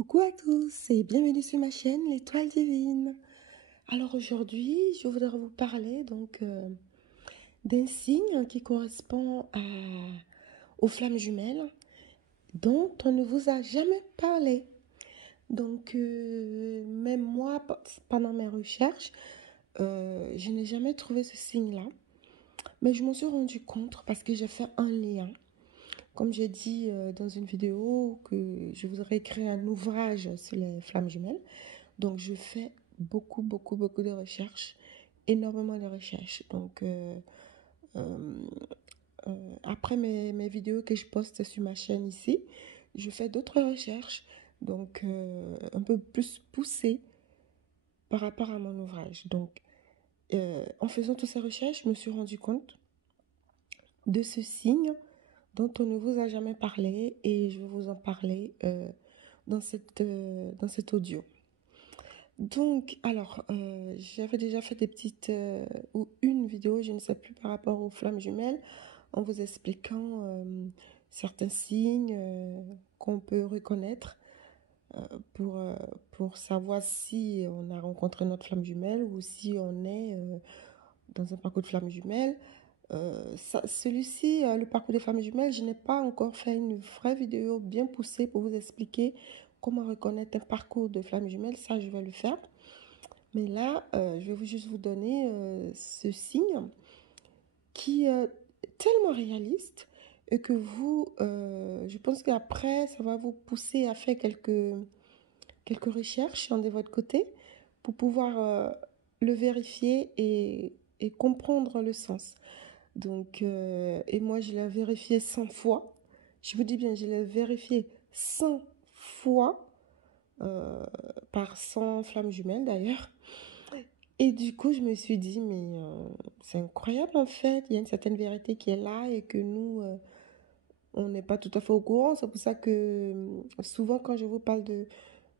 Coucou à tous et bienvenue sur ma chaîne L'Étoile Divine. Alors aujourd'hui, je voudrais vous parler d'un signe qui correspond aux flammes jumelles dont on ne vous a jamais parlé. Même moi, pendant mes recherches, je n'ai jamais trouvé ce signe-là. Mais je m'en suis rendu compte parce que j'ai fait un lien. Comme j'ai dit dans une vidéo que je voudrais écrire un ouvrage sur les flammes jumelles. Donc, je fais beaucoup de recherches, énormément de recherches. Euh, Après mes vidéos que je poste sur ma chaîne ici, je fais d'autres recherches, un peu plus poussées par rapport à mon ouvrage. En faisant toutes ces recherches, je me suis rendu compte de ce signe dont on ne vous a jamais parlé et je vais vous en parler dans cet audio. J'avais déjà fait des ou une vidéo, je ne sais plus, par rapport aux flammes jumelles, en vous expliquant certains signes qu'on peut reconnaître euh, pour, euh, pour savoir si on a rencontré notre flamme jumelle ou si on est dans un parcours de flammes jumelles. Celui-ci, le parcours des flammes jumelles, je n'ai pas encore fait une vraie vidéo bien poussée pour vous expliquer comment reconnaître un parcours de flammes jumelles. Ça, je vais le faire. Mais là, je vais juste vous donner ce signe qui est tellement réaliste et que je pense qu'après, ça va vous pousser à faire quelques recherches de votre côté pour pouvoir le vérifier et comprendre le sens. Et moi, je l'ai vérifié 100 fois. Je vous dis bien, je l'ai vérifié 100 fois par 100 flammes jumelles d'ailleurs. Et du coup, je me suis dit, mais c'est incroyable en fait, il y a une certaine vérité qui est là et que nous, on n'est pas tout à fait au courant. C'est pour ça que souvent quand je vous parle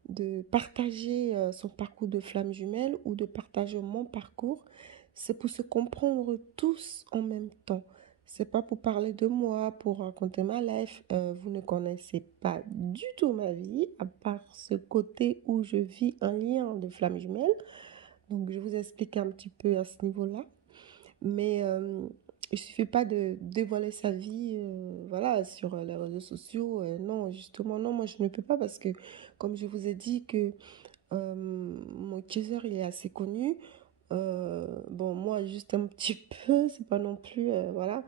de partager son parcours de flamme jumelle ou de partager mon parcours, c'est pour se comprendre tous en même temps. C'est pas pour parler de moi, pour raconter ma life. Vous ne connaissez pas du tout ma vie, à part ce côté où je vis un lien de flamme jumelle. Donc, je vous explique un petit peu à ce niveau-là. Mais il suffit pas de dévoiler sa vie voilà, sur les réseaux sociaux. Non, justement, non, moi, je ne peux pas parce que, comme je vous ai dit que mon teaser, il est assez connu. Bon, moi, juste un petit peu, c'est pas non plus, voilà.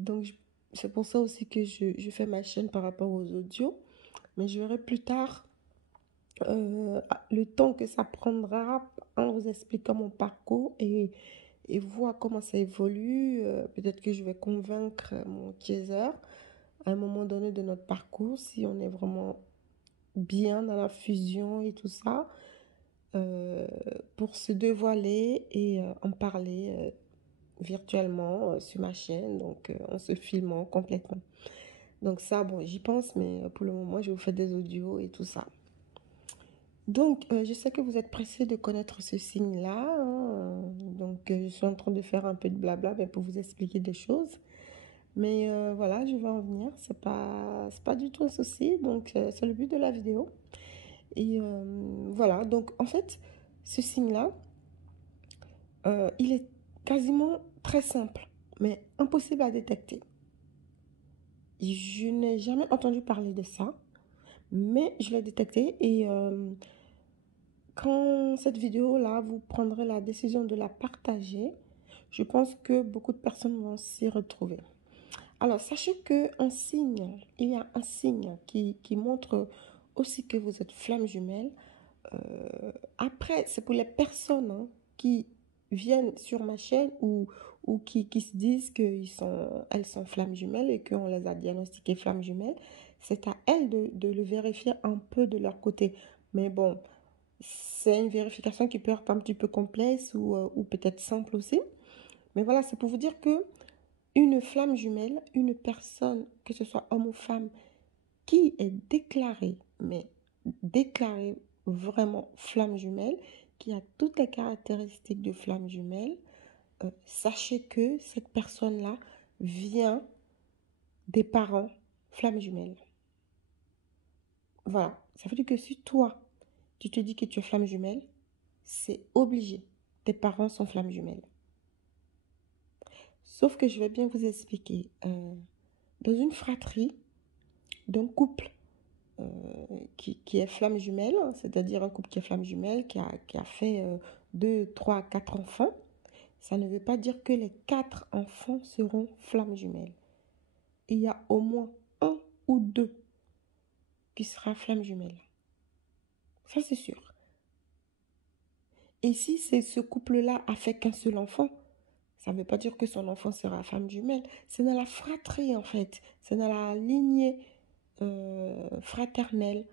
Donc, c'est pour ça aussi que je fais ma chaîne par rapport aux audios. Mais je verrai plus tard le temps que ça prendra en vous expliquant mon parcours et voir comment ça évolue. Peut-être que je vais convaincre mon teaser à un moment donné de notre parcours, si on est vraiment bien dans la fusion et tout ça, euh, pour se dévoiler et en parler virtuellement sur ma chaîne, en se filmant complètement. Donc ça, bon, j'y pense, mais pour le moment, je vous fais des audios et tout ça. Je sais que vous êtes pressé de connaître ce signe-là, hein. Je suis en train de faire un peu de blabla mais pour vous expliquer des choses. Mais voilà, je vais en venir. C'est pas du tout un souci. C'est le but de la vidéo. Et voilà. Donc, en fait, ce signe-là, il est quasiment très simple, mais impossible à détecter. Je n'ai jamais entendu parler de ça, mais je l'ai détecté et quand cette vidéo-là, vous prendrez la décision de la partager, je pense que beaucoup de personnes vont s'y retrouver. Alors, sachez qu'un signe, il y a un signe qui montre aussi que vous êtes flamme jumelle. Après, c'est pour les personnes hein, qui viennent sur ma chaîne ou qui se disent elles sont flammes jumelles et qu'on les a diagnostiquées flammes jumelles. C'est à elles de le vérifier un peu de leur côté. Mais bon, c'est une vérification qui peut être un petit peu complexe ou peut-être simple aussi. Mais voilà, c'est pour vous dire que une flamme jumelle, une personne, que ce soit homme ou femme, qui est déclarée, mais déclarée vraiment flamme jumelle, qui a toutes les caractéristiques de flamme jumelle, sachez que cette personne-là vient des parents flamme jumelle. Voilà. Ça veut dire que si toi, tu te dis que tu es flamme jumelle, c'est obligé. Tes parents sont flammes jumelles. Sauf que je vais bien vous expliquer. Dans une fratrie d'un couple qui est flamme jumelle, c'est-à-dire un couple qui est flamme jumelle, qui a fait 2, 3, 4 enfants, ça ne veut pas dire que les 4 enfants seront flammes jumelles. Il y a au moins un ou deux qui sera flamme jumelle. Ça, c'est sûr. Et si c'est ce couple-là a fait qu'un seul enfant, ça ne veut pas dire que son enfant sera femme jumelle. C'est dans la fratrie, en fait. C'est dans la lignée fraternelle.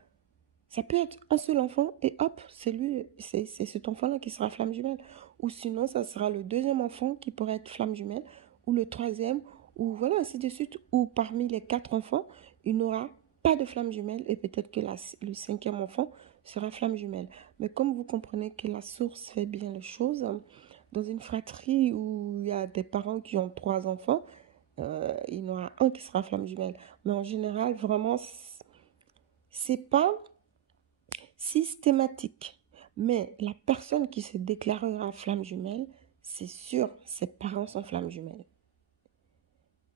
Ça peut être un seul enfant et hop, c'est cet enfant-là qui sera flamme jumelle. Ou sinon, ça sera le deuxième enfant qui pourrait être flamme jumelle, ou le troisième, ou voilà, ainsi de suite. Ou parmi les 4 enfants, il n'aura pas de flamme jumelle et peut-être que le cinquième enfant sera flamme jumelle. Mais comme vous comprenez que la source fait bien les choses, dans une fratrie où il y a des parents qui ont 3 enfants, il y en aura un qui sera flamme jumelle. Mais en général, vraiment, c'est pas systématique. Mais la personne qui se déclarera flamme jumelle, c'est sûr, ses parents sont flammes jumelles.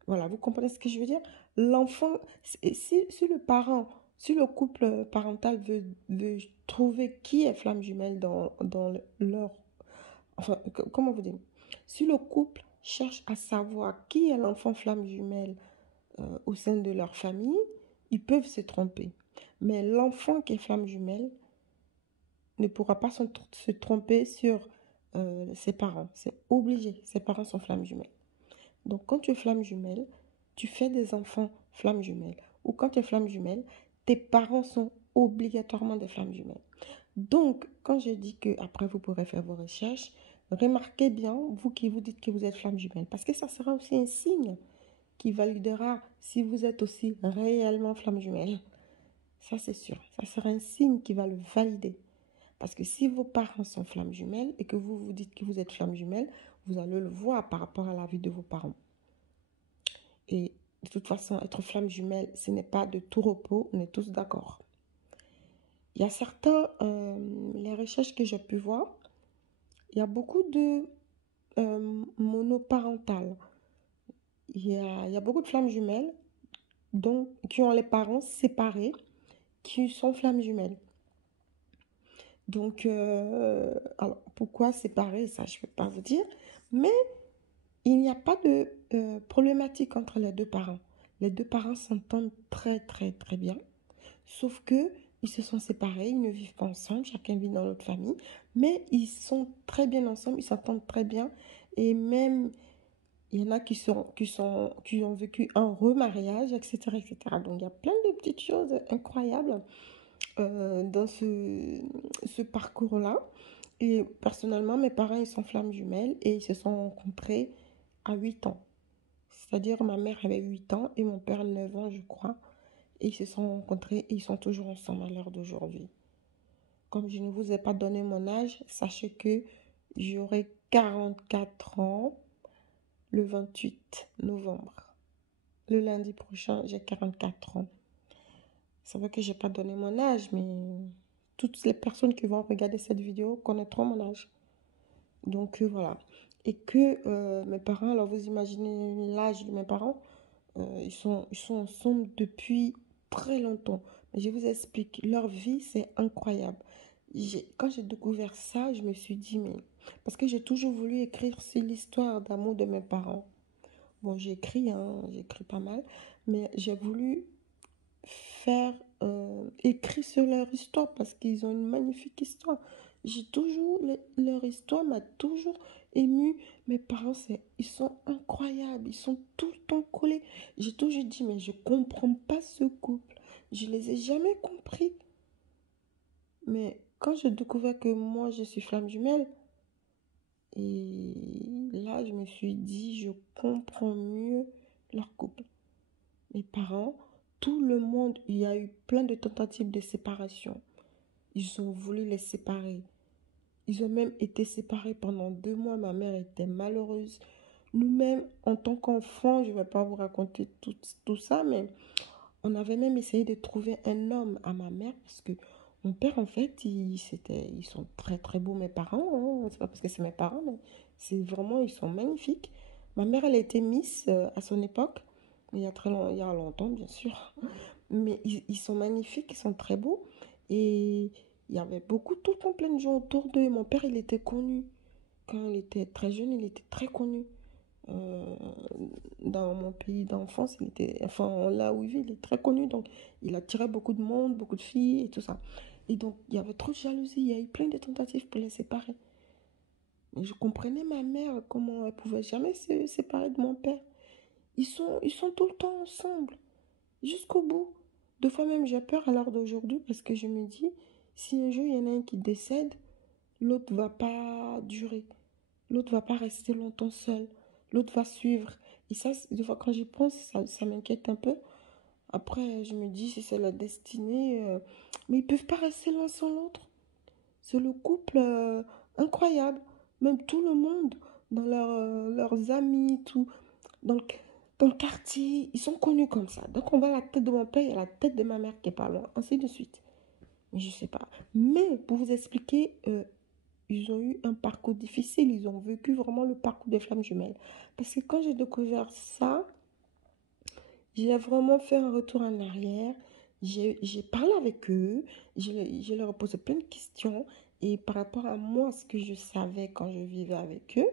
Voilà, vous comprenez ce que je veux dire? L'enfant, si le parent, si le couple parental veut trouver qui est flamme jumelle dans leur... Enfin, comment vous dire? Si le couple cherche à savoir qui est l'enfant flamme jumelle au sein de leur famille, ils peuvent se tromper. Mais l'enfant qui est flamme jumelle ne pourra pas se tromper sur ses parents. C'est obligé. Ses parents sont flammes jumelles. Donc, quand tu es flamme jumelle, tu fais des enfants flammes jumelles. Ou quand tu es flamme jumelle, tes parents sont obligatoirement des flammes jumelles. Donc, quand je dis que après vous pourrez faire vos recherches, remarquez bien, vous qui vous dites que vous êtes flamme jumelle, parce que ça sera aussi un signe qui validera si vous êtes aussi réellement flamme jumelle. Ça, c'est sûr. Ça sera un signe qui va le valider. Parce que si vos parents sont flammes jumelles et que vous vous dites que vous êtes flamme jumelle, vous allez le voir par rapport à la vie de vos parents. Et de toute façon, être flamme jumelle, ce n'est pas de tout repos, on est tous d'accord. Il y a certains, les recherches que j'ai pu voir, il y a beaucoup de monoparentales. Il y a beaucoup de flammes jumelles donc, qui ont les parents séparés, qui sont flammes jumelles. Donc, alors, pourquoi séparer, ça, je ne peux pas vous dire. Mais il n'y a pas de problématique entre les deux parents. Les deux parents s'entendent très, très, très bien. Sauf que ils se sont séparés, ils ne vivent pas ensemble, chacun vit dans l'autre famille. Mais ils sont très bien ensemble, ils s'entendent très bien. Et même, il y en a qui ont vécu un remariage, etc., etc. Donc, il y a plein de petites choses incroyables dans ce parcours-là. Et personnellement, mes parents, ils sont flammes jumelles et ils se sont rencontrés à 8 ans. C'est-à-dire, ma mère avait 8 ans et mon père 9 ans, je crois. Et ils se sont rencontrés et ils sont toujours ensemble à l'heure d'aujourd'hui. Comme je ne vous ai pas donné mon âge, sachez que j'aurai 44 ans le 28 novembre. Le lundi prochain, j'ai 44 ans. C'est vrai que je n'ai pas donné mon âge, mais toutes les personnes qui vont regarder cette vidéo connaîtront mon âge. Donc voilà. Et que mes parents, alors vous imaginez l'âge de mes parents, ils sont ensemble depuis très longtemps. Mais je vous explique, leur vie, c'est incroyable. Quand j'ai découvert ça, je me suis dit, mais... Parce que j'ai toujours voulu écrire sur l'histoire d'amour de mes parents. Bon, j'écris, hein, j'écris pas mal, mais j'ai voulu faire écrit sur leur histoire parce qu'ils ont une magnifique histoire. J'ai toujours, leur histoire m'a toujours ému. Mes parents, ils sont incroyables, ils sont tout le temps collés. J'ai toujours dit, mais je comprends pas ce couple. Je les ai jamais compris. Mais quand j'ai découvert que moi, je suis flamme jumelle, et là, je me suis dit, je comprends mieux leur couple. Mes parents, tout le monde, il y a eu plein de tentatives de séparation. Ils ont voulu les séparer. Ils ont même été séparés pendant 2 mois. Ma mère était malheureuse. Nous-mêmes, en tant qu'enfants, je ne vais pas vous raconter tout ça, mais On avait même essayé de trouver un homme à ma mère parce que mon père, en fait, ils sont très très beaux, mes parents, hein. C'est pas parce que c'est mes parents, mais c'est vraiment, ils sont magnifiques. Ma mère, elle a été Miss à son époque, il y a longtemps, bien sûr. Mais ils sont magnifiques, ils sont très beaux. Et il y avait beaucoup, tout le temps plein de gens autour d'eux. Mon père, il était connu. Quand il était très jeune, il était très connu. Euh, Dans mon pays d'enfance, il était, enfin là où il vit, il est très connu, donc il attirait beaucoup de monde, beaucoup de filles et tout ça. Et donc il y avait trop de jalousie, il y a eu plein de tentatives pour les séparer. Mais je comprenais ma mère, comment elle pouvait jamais se séparer de mon père. Ils sont tout le temps ensemble, jusqu'au bout. Deux fois même j'ai peur à l'heure d'aujourd'hui parce que je me dis, si un jour il y en a un qui décède, l'autre va pas durer. L'autre va pas rester longtemps seul. L'autre va suivre. Et ça, des fois, quand j'y pense, ça m'inquiète un peu. Après, je me dis, si c'est la destinée, mais ils peuvent pas rester l'un sans l'autre. C'est le couple incroyable. Même tout le monde, dans leurs amis, tout, dans le, dans le quartier, ils sont connus comme ça. Donc, on voit la tête de mon père et la tête de ma mère qui est pas loin, ainsi de suite. Mais je sais pas. Mais pour vous expliquer, ils ont eu un parcours difficile. Ils ont vécu vraiment le parcours des flammes jumelles. Parce que quand j'ai découvert ça, j'ai vraiment fait un retour en arrière. J'ai parlé avec eux. Je leur ai posé plein de questions. Et par rapport à moi, ce que je savais quand je vivais avec eux,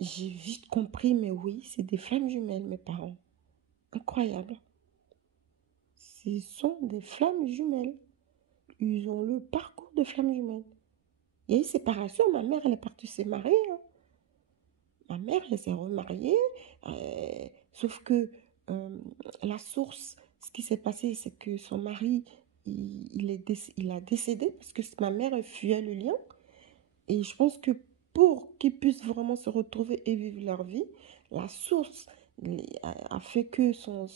j'ai vite compris, mais oui, c'est des flammes jumelles, mes parents. Incroyable. Ce sont des flammes jumelles. Ils ont le parcours de flammes jumelles. Il y a eu séparation. Ma mère, elle est partie se marier, hein. Ma mère, elle s'est remariée, sauf que euh, la source, ce qui s'est passé, c'est que son mari, il a décédé parce que ma mère elle fuyait le lien. Et je pense que pour qu'ils puissent vraiment se retrouver et vivre leur vie, la source a fait que son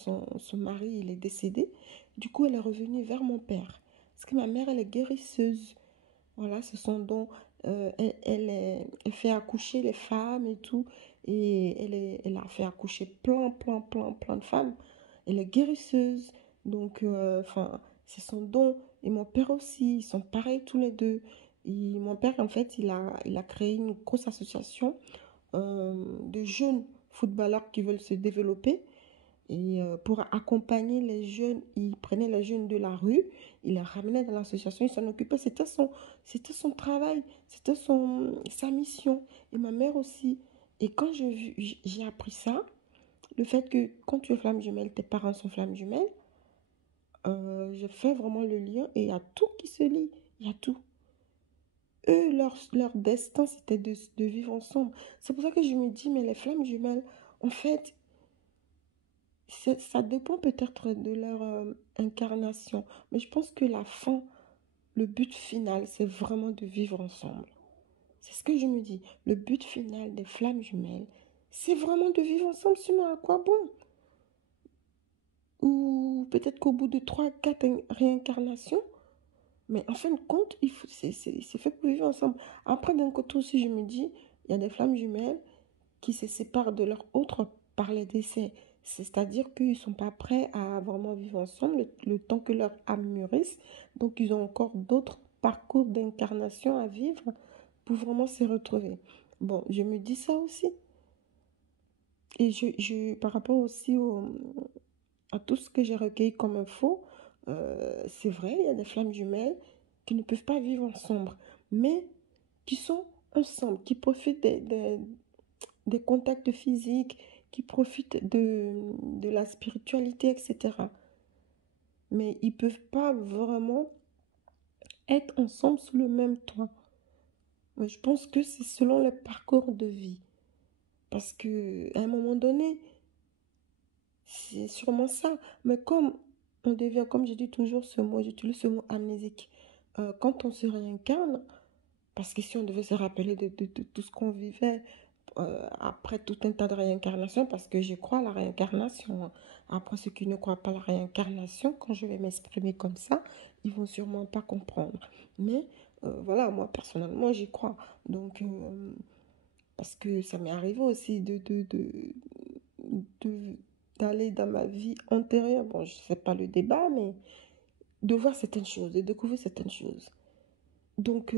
mari, il est décédé. Du coup, elle est revenue vers mon père. Parce que ma mère, elle est guérisseuse. Voilà, c'est son don. Elle fait accoucher les femmes et tout. Et elle a fait accoucher plein de femmes. Elle est guérisseuse. Donc, enfin, c'est son don. Et mon père aussi, ils sont pareils tous les deux. Mon père, en fait, il a créé une grosse association de jeunes footballeurs qui veulent se développer. Et pour accompagner les jeunes, il prenait les jeunes de la rue, il les ramenait dans l'association, il s'en occupait. C'était son travail, sa mission. Et ma mère aussi. Et quand j'ai appris ça, le fait que quand tu es flamme jumelle, tes parents sont flammes jumelles, j'ai fait vraiment le lien et il y a tout qui se lie. Il y a tout. Eux, leur destin, c'était de vivre ensemble. C'est pour ça que je me dis, mais les flammes jumelles, en fait, ça dépend peut-être de leur incarnation, mais je pense que la fin, le but final, c'est vraiment de vivre ensemble. C'est ce que je me dis. Le but final des flammes jumelles, c'est vraiment de vivre ensemble, sinon à quoi bon? Ou peut-être qu'au bout de 3, 4 réincarnations, mais en fin de compte, c'est fait pour vivre ensemble. Après, d'un côté aussi, je me dis, il y a des flammes jumelles qui se séparent de leur autre par les décès. C'est-à-dire qu'ils ne sont pas prêts à vraiment vivre ensemble le temps que leur âme mûrisse. Donc, ils ont encore d'autres parcours d'incarnation à vivre pour vraiment se retrouver. Bon, je me dis ça aussi. Et par rapport aussi à tout ce que j'ai recueilli comme info, c'est vrai, il y a des flammes jumelles qui ne peuvent pas vivre ensemble, mais qui sont ensemble, qui profitent des contacts physiques, qui profitent de la spiritualité, etc. Mais ils ne peuvent pas vraiment être ensemble sous le même toit. Mais je pense que c'est selon le parcours de vie. Parce que à un moment donné, c'est sûrement ça. Mais comme on devient, comme je dis toujours ce mot, j'utilise ce mot amnésique. Quand on se réincarne, parce que si on devait se rappeler de tout ce qu'on vivait après tout un tas de réincarnations, parce que je crois à la réincarnation, hein. Après, ceux qui ne croient pas à la réincarnation, quand je vais m'exprimer comme ça, ils vont sûrement pas comprendre. Mais voilà, moi personnellement, j'y crois. Donc, parce que ça m'est arrivé aussi de d'aller dans ma vie antérieure, bon, je ne sais pas le débat, mais de voir certaines choses, de découvrir certaines choses. Donc,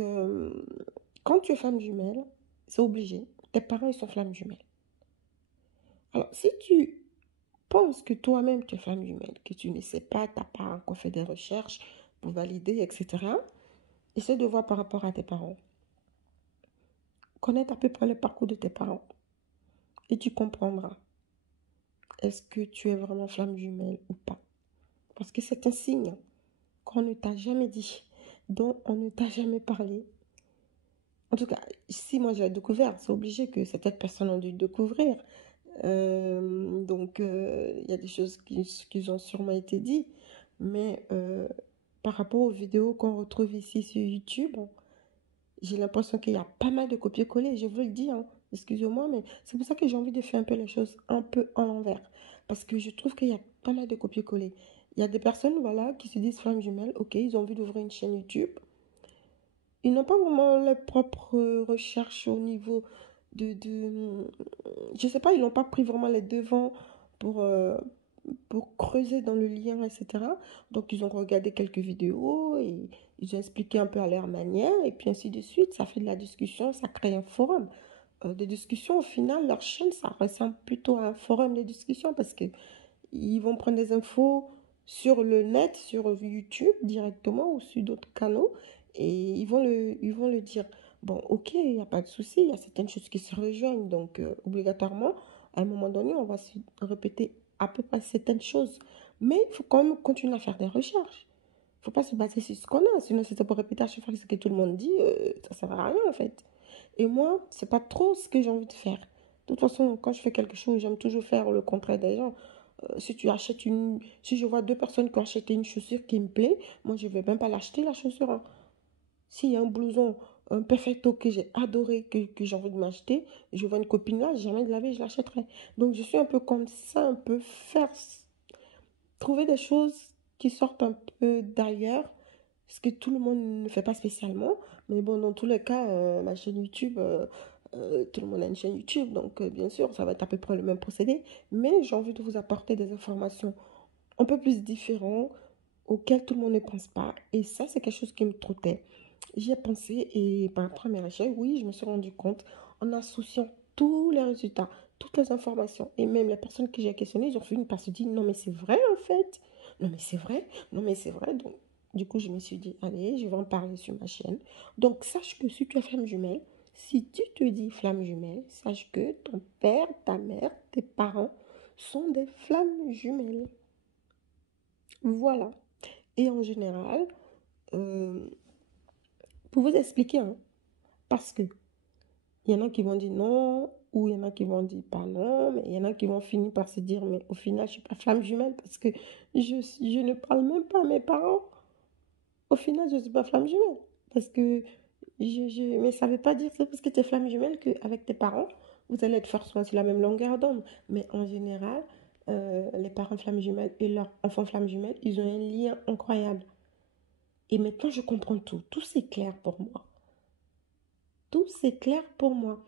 quand tu es flamme jumelle, c'est obligé. Tes parents, ils sont flammes jumelles. Alors, si tu penses que toi-même, tu es flamme jumelle, que tu ne sais pas, tu n'as pas encore fait des recherches pour valider, etc., essaie de voir par rapport à tes parents. Connaître à peu près le parcours de tes parents. Et tu comprendras. Est-ce que tu es vraiment flamme jumelle ou pas? Parce que c'est un signe qu'on ne t'a jamais dit, dont on ne t'a jamais parlé. En tout cas, si moi j'ai découvert, c'est obligé que certaines personnes ont dû découvrir. Donc, il y a des choses qui ont sûrement été dites. Mais par rapport aux vidéos qu'on retrouve ici sur YouTube, j'ai l'impression qu'il y a pas mal de copier-coller. Je veux le dire, hein. Excusez-moi, mais c'est pour ça que j'ai envie de faire un peu les choses un peu en l'envers. Parce que je trouve qu'il y a pas mal de copier-coller. Il y a des personnes, voilà, qui se disent flammes jumelles. Ok, ils ont envie d'ouvrir une chaîne YouTube. Ils n'ont pas vraiment leurs propres recherches au niveau je sais pas, ils n'ont pas pris vraiment les devants pour, euh, pour creuser dans le lien, etc. Donc, ils ont regardé quelques vidéos et ils ont expliqué un peu à leur manière et puis ainsi de suite. Ça fait de la discussion, ça crée un forum de discussion. Au final, leur chaîne, ça ressemble plutôt à un forum de discussion parce que ils vont prendre des infos sur le net, sur YouTube directement ou sur d'autres canaux et ils vont le dire. Bon, ok, il n'y a pas de souci, il y a certaines choses qui se rejoignent, donc obligatoirement, à un moment donné, on va se répéter à peu près certaines choses. Mais il faut quand même continuer à faire des recherches. Il ne faut pas se baser sur ce qu'on a, sinon c'est pour répéter à chaque fois ce que tout le monde dit, ça ne sert à rien en fait. Et moi, c'est pas trop ce que j'ai envie de faire. De toute façon, quand je fais quelque chose, j'aime toujours faire le contraire des gens. Si je vois deux personnes qui ont acheté une chaussure qui me plaît, moi je ne vais même pas l'acheter la chaussure, hein. S'il y a un blouson, un perfecto que j'ai adoré, que j'ai envie de m'acheter, je vois une copine là, jamais de la vie je l'achèterai. Donc je suis un peu comme ça, un peu trouver des choses qui sortent un peu d'ailleurs, ce que tout le monde ne fait pas spécialement. Mais bon, dans tous les cas, ma chaîne YouTube, tout le monde a une chaîne YouTube, donc bien sûr, ça va être à peu près le même procédé. Mais j'ai envie de vous apporter des informations un peu plus différentes auxquelles tout le monde ne pense pas. Et ça, c'est quelque chose qui me trottait. J'y ai pensé et par première échelle, oui, je me suis rendu compte en associant tous les résultats, toutes les informations et même les personnes que j'ai questionnées, ils ont fini par se dire non mais c'est vrai en fait, non mais c'est vrai, non mais c'est vrai. Donc du coup je me suis dit allez, je vais en parler sur ma chaîne. Donc sache que si tu es flamme jumelle, si tu te dis flamme jumelle, sache que ton père, ta mère, tes parents sont des flammes jumelles. Voilà. Et en général, euh, pour vous expliquer, hein, parce que il y en a qui vont dire non, ou il y en a qui vont dire pas non, mais il y en a qui vont finir par se dire, mais au final, je suis pas flamme jumelle parce que je ne parle même pas à mes parents. Au final, je ne suis pas flamme jumelle. Parce que mais ça ne veut pas dire que c'est parce que tu es flamme jumelle qu'avec tes parents, vous allez être forcément sur la même longueur d'onde. Mais en général, les parents flammes jumelles et leurs enfants flammes jumelles, ils ont un lien incroyable. Et maintenant, je comprends tout. Tout c'est clair pour moi. Tout c'est clair pour moi.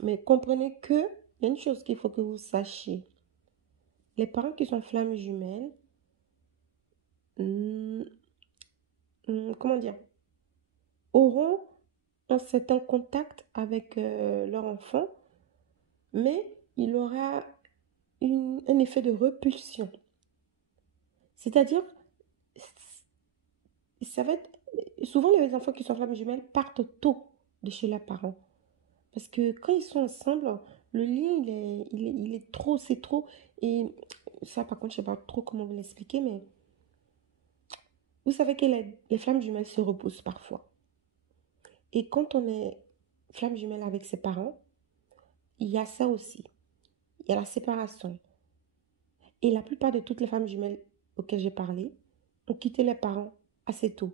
Mais comprenez que, il y a une chose qu'il faut que vous sachiez. Les parents qui sont flammes jumelles, hmm, comment dire, auront un certain contact avec leur enfant, mais il aura un effet de repulsion. C'est-à-dire, ça va être, souvent les enfants qui sont flammes jumelles partent tôt de chez leurs parents. Parce que quand ils sont ensemble, le lien, il est trop, c'est trop. Et ça, par contre, je ne sais pas trop comment vous l'expliquer, mais vous savez que les flammes jumelles se repoussent parfois. Et quand on est flamme jumelle avec ses parents, il y a ça aussi. Il y a la séparation. Et la plupart de toutes les femmes jumelles auxquelles j'ai parlé ont quitté leurs parents assez tôt.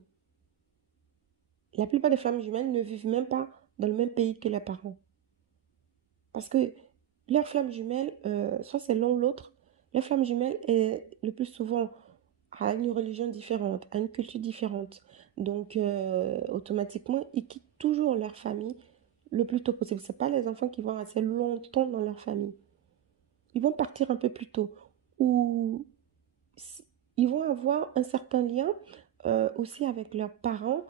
La plupart des femmes jumelles ne vivent même pas dans le même pays que leurs parents. Parce que leur flamme jumelle, soit c'est l'un ou l'autre, leur flamme jumelle est le plus souvent à une religion différente, à une culture différente. Donc, automatiquement, ils quittent toujours leur famille le plus tôt possible. Ce pas les enfants qui vont assez longtemps dans leur famille. Ils vont partir un peu plus tôt. où ils vont avoir un certain lien aussi avec leurs parents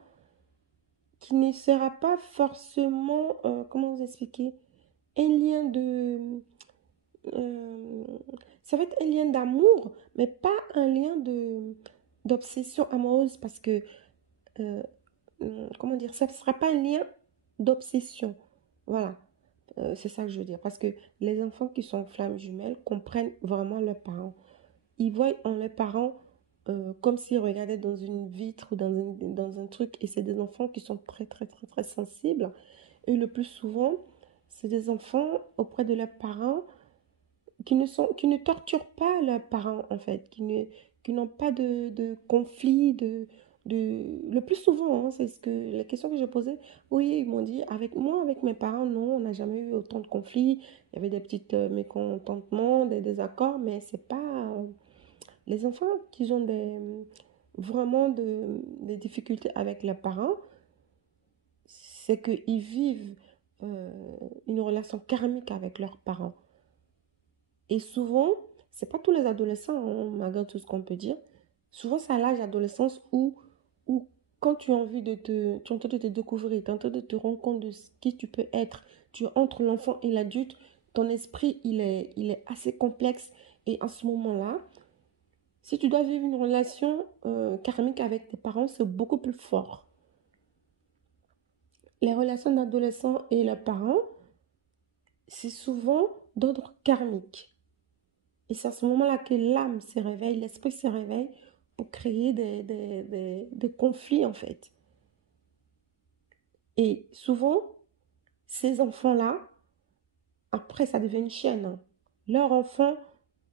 qui ne sera pas forcément, comment vous expliquer, un lien de... euh, ça va être un lien d'amour, mais pas un lien d'obsession amoureuse parce que, euh, comment dire, ça ne sera pas un lien d'obsession. Voilà. C'est ça que je veux dire. Parce que les enfants qui sont flammes jumelles comprennent vraiment leurs parents. Ils voient en leurs parents comme s'ils regardaient dans une vitre ou dans un truc. Et c'est des enfants qui sont très, très, très, très sensibles. Et le plus souvent, c'est des enfants auprès de leurs parents qui ne torturent pas leurs parents, en fait, qui n'ont pas de conflit, le plus souvent, hein, c'est ce que la question que j'ai posée. Oui, ils m'ont dit, avec moi, avec mes parents, non, on n'a jamais eu autant de conflits. Il y avait des petits mécontentements, des désaccords, mais c'est pas les enfants qui ont vraiment des difficultés avec leurs parents, c'est qu'ils vivent euh, une relation karmique avec leurs parents. Et souvent, c'est pas tous les adolescents, hein, malgré tout ce qu'on peut dire. Souvent, c'est à l'âge d'adolescence où quand tu as envie tu es en train de te découvrir, tu es en train de te rendre compte de qui tu peux être. Tu es entre l'enfant et l'adulte, ton esprit, il est assez complexe. Et en ce moment-là, si tu dois vivre une relation karmique avec tes parents, c'est beaucoup plus fort. Les relations d'adolescents et leurs parents, c'est souvent d'ordre karmique. Et c'est à ce moment-là que l'âme se réveille, l'esprit se réveille pour créer des conflits, en fait. Et souvent, ces enfants-là, après, ça devient une chaîne, hein. Leur enfant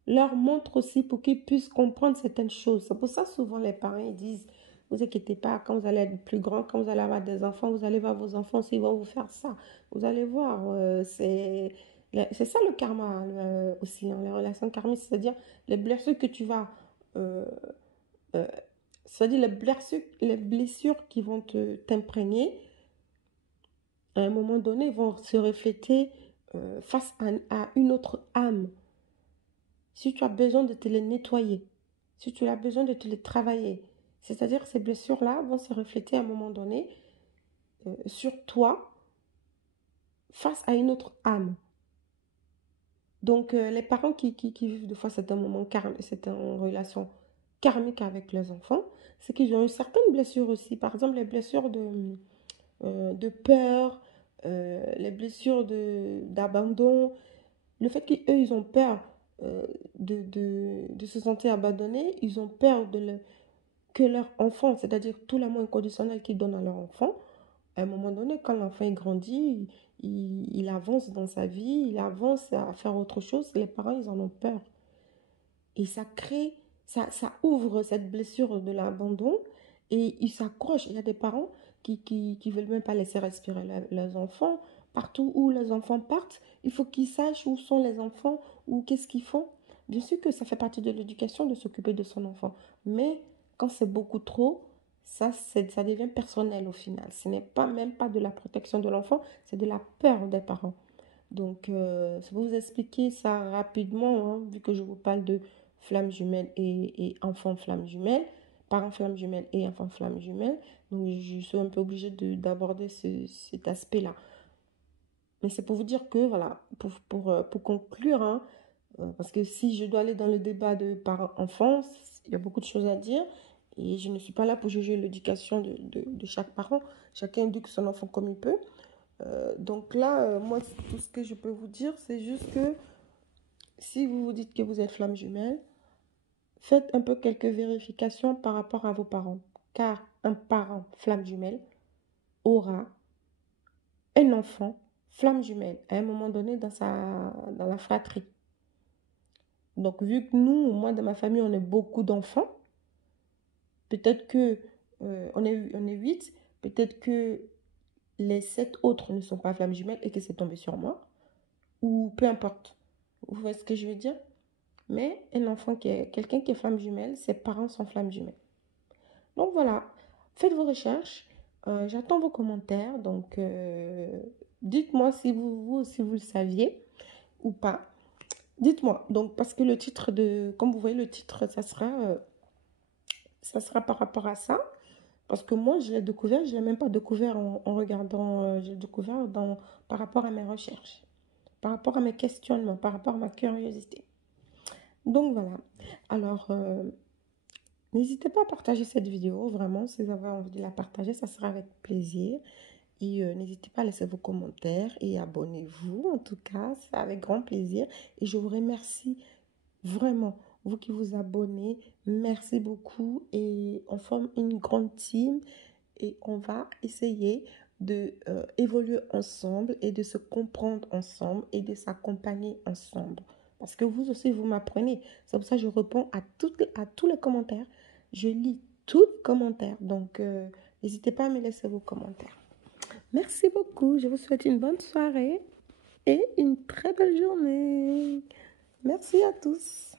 leur montre aussi pour qu'ils puissent comprendre certaines choses. C'est pour ça, souvent, les parents ils disent, vous inquiétez pas, quand vous allez être plus grand, quand vous allez avoir des enfants, vous allez voir vos enfants s'ils vont vous faire ça. Vous allez voir, c'est ça le karma aussi, hein, les relations karmiques, c'est-à-dire les blessures que tu vas... euh, euh, c'est-à-dire les blessures qui vont t'imprégner, à un moment donné, vont se refléter face à une autre âme. Si tu as besoin de te les nettoyer, si tu as besoin de te les travailler, c'est-à-dire que ces blessures-là vont se refléter à un moment donné sur toi face à une autre âme. Donc, les parents qui vivent des fois certains moments, certaines relations karmiques avec leurs enfants, c'est qu'ils ont eu certaines blessures aussi. Par exemple, les blessures de peur, les blessures d'abandon, le fait qu'eux, ils ont peur de se sentir abandonnés, ils ont peur que leur enfant, c'est-à-dire tout l'amour inconditionnel qu'ils donnent à leur enfant, à un moment donné, quand l'enfant grandit, il avance dans sa vie, il avance à faire autre chose, les parents, ils en ont peur. Et ça crée, ça ouvre cette blessure de l'abandon et ils s'accrochent. Il y a des parents qui veulent même pas laisser respirer leurs enfants. Partout où les enfants partent, il faut qu'ils sachent où sont les enfants ou qu'est-ce qu'ils font. Bien sûr que ça fait partie de l'éducation de s'occuper de son enfant. Mais quand c'est beaucoup trop, ça devient personnel au final. Ce n'est pas même pas de la protection de l'enfant, c'est de la peur des parents. Donc, c'est pour vous expliquer ça rapidement, hein, vu que je vous parle de flammes jumelles et enfants flammes jumelles, parents flammes jumelles et enfants flammes jumelles. Donc, je suis un peu obligée d'aborder cet aspect-là. Mais c'est pour vous dire que, voilà, pour conclure, hein, parce que si je dois aller dans le débat de parents-enfants, il y a beaucoup de choses à dire. Et je ne suis pas là pour juger l'éducation de chaque parent. Chacun éduque son enfant comme il peut. Donc là, moi, tout ce que je peux vous dire, c'est juste que si vous vous dites que vous êtes flamme jumelle, faites un peu quelques vérifications par rapport à vos parents. Car un parent flamme jumelle aura un enfant flamme jumelle à un moment donné dans la fratrie. Donc, vu que nous, moi, dans ma famille, on est beaucoup d'enfants, peut-être que on est 8, peut-être que les 7 autres ne sont pas flammes jumelles et que c'est tombé sur moi, ou peu importe. Vous voyez ce que je veux dire? Mais un enfant quelqu'un qui est flamme jumelle, ses parents sont flammes jumelles. Donc voilà, faites vos recherches. J'attends vos commentaires. Donc dites-moi si vous le saviez ou pas. Dites-moi, donc, parce que le titre de, comme vous voyez, le titre, ça sera par rapport à ça. Parce que moi, je l'ai découvert, je ne l'ai même pas découvert en regardant, je l'ai découvert par rapport à mes recherches, par rapport à mes questionnements, par rapport à ma curiosité. Donc voilà. Alors, n'hésitez pas à partager cette vidéo, vraiment, si vous avez envie de la partager, ça sera avec plaisir. Et n'hésitez pas à laisser vos commentaires et abonnez-vous, en tout cas, c'est avec grand plaisir. Et je vous remercie vraiment, vous qui vous abonnez, merci beaucoup. Et on forme une grande team et on va essayer de évoluer ensemble et de se comprendre ensemble et de s'accompagner ensemble. Parce que vous aussi, vous m'apprenez. C'est pour ça que je réponds à tous les commentaires. Je lis tous les commentaires. Donc, n'hésitez pas à me laisser vos commentaires. Merci beaucoup. Je vous souhaite une bonne soirée et une très belle journée. Merci à tous.